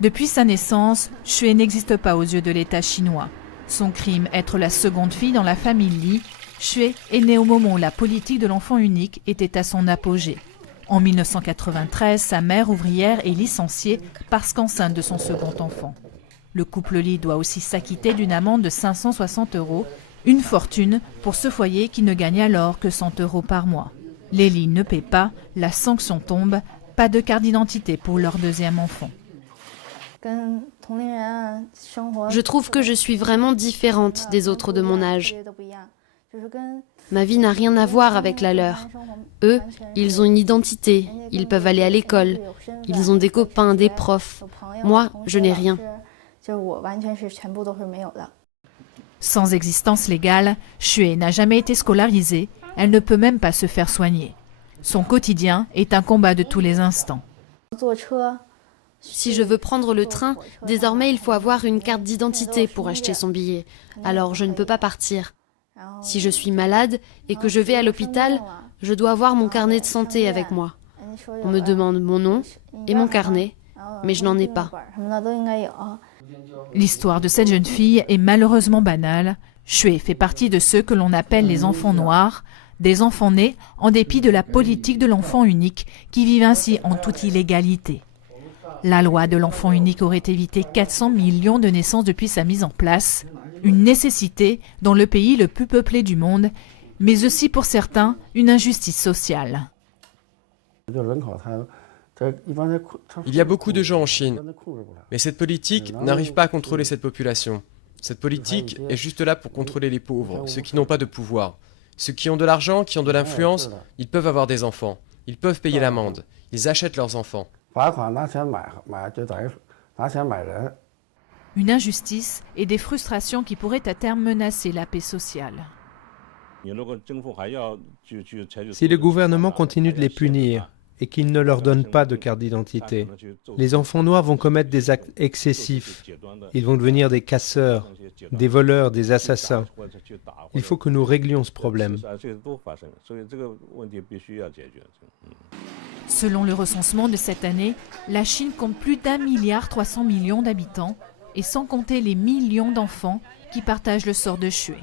Depuis sa naissance, Xue n'existe pas aux yeux de l'État chinois. Son crime, être la seconde fille dans la famille Li, Xue est née au moment où la politique de l'enfant unique était à son apogée. En 1993, sa mère ouvrière est licenciée parce qu'enceinte de son second enfant. Le couple Li doit aussi s'acquitter d'une amende de 560 €, une fortune pour ce foyer qui ne gagne alors que 100 € par mois. Les Li ne paient pas, la sanction tombe, pas de carte d'identité pour leur deuxième enfant. Je trouve que je suis vraiment différente des autres de mon âge. Ma vie n'a rien à voir avec la leur. Eux, ils ont une identité, ils peuvent aller à l'école, ils ont des copains, des profs. Moi, je n'ai rien. Sans existence légale, Xue n'a jamais été scolarisée, elle ne peut même pas se faire soigner. Son quotidien est un combat de tous les instants. Si je veux prendre le train, désormais il faut avoir une carte d'identité pour acheter son billet. Alors je ne peux pas partir. Si je suis malade et que je vais à l'hôpital, je dois avoir mon carnet de santé avec moi. On me demande mon nom et mon carnet, mais je n'en ai pas. L'histoire de cette jeune fille est malheureusement banale. Xue fait partie de ceux que l'on appelle les enfants noirs, des enfants nés en dépit de la politique de l'enfant unique qui vivent ainsi en toute illégalité. La loi de l'enfant unique aurait évité 400 millions de naissances depuis sa mise en place, une nécessité dans le pays le plus peuplé du monde, mais aussi pour certains une injustice sociale. Il y a beaucoup de gens en Chine, mais cette politique n'arrive pas à contrôler cette population. Cette politique est juste là pour contrôler les pauvres, ceux qui n'ont pas de pouvoir. Ceux qui ont de l'argent, qui ont de l'influence, ils peuvent avoir des enfants, ils peuvent payer l'amende, ils achètent leurs enfants. Une injustice et des frustrations qui pourraient à terme menacer la paix sociale. Si le gouvernement continue de les punir et qu'il ne leur donne pas de carte d'identité, les enfants noirs vont commettre des actes excessifs. Ils vont devenir des casseurs, des voleurs, des assassins. Il faut que nous réglions ce problème. Selon le recensement de cette année, la Chine compte plus d'1,3 milliard d'habitants, et sans compter les millions d'enfants qui partagent le sort de Xue.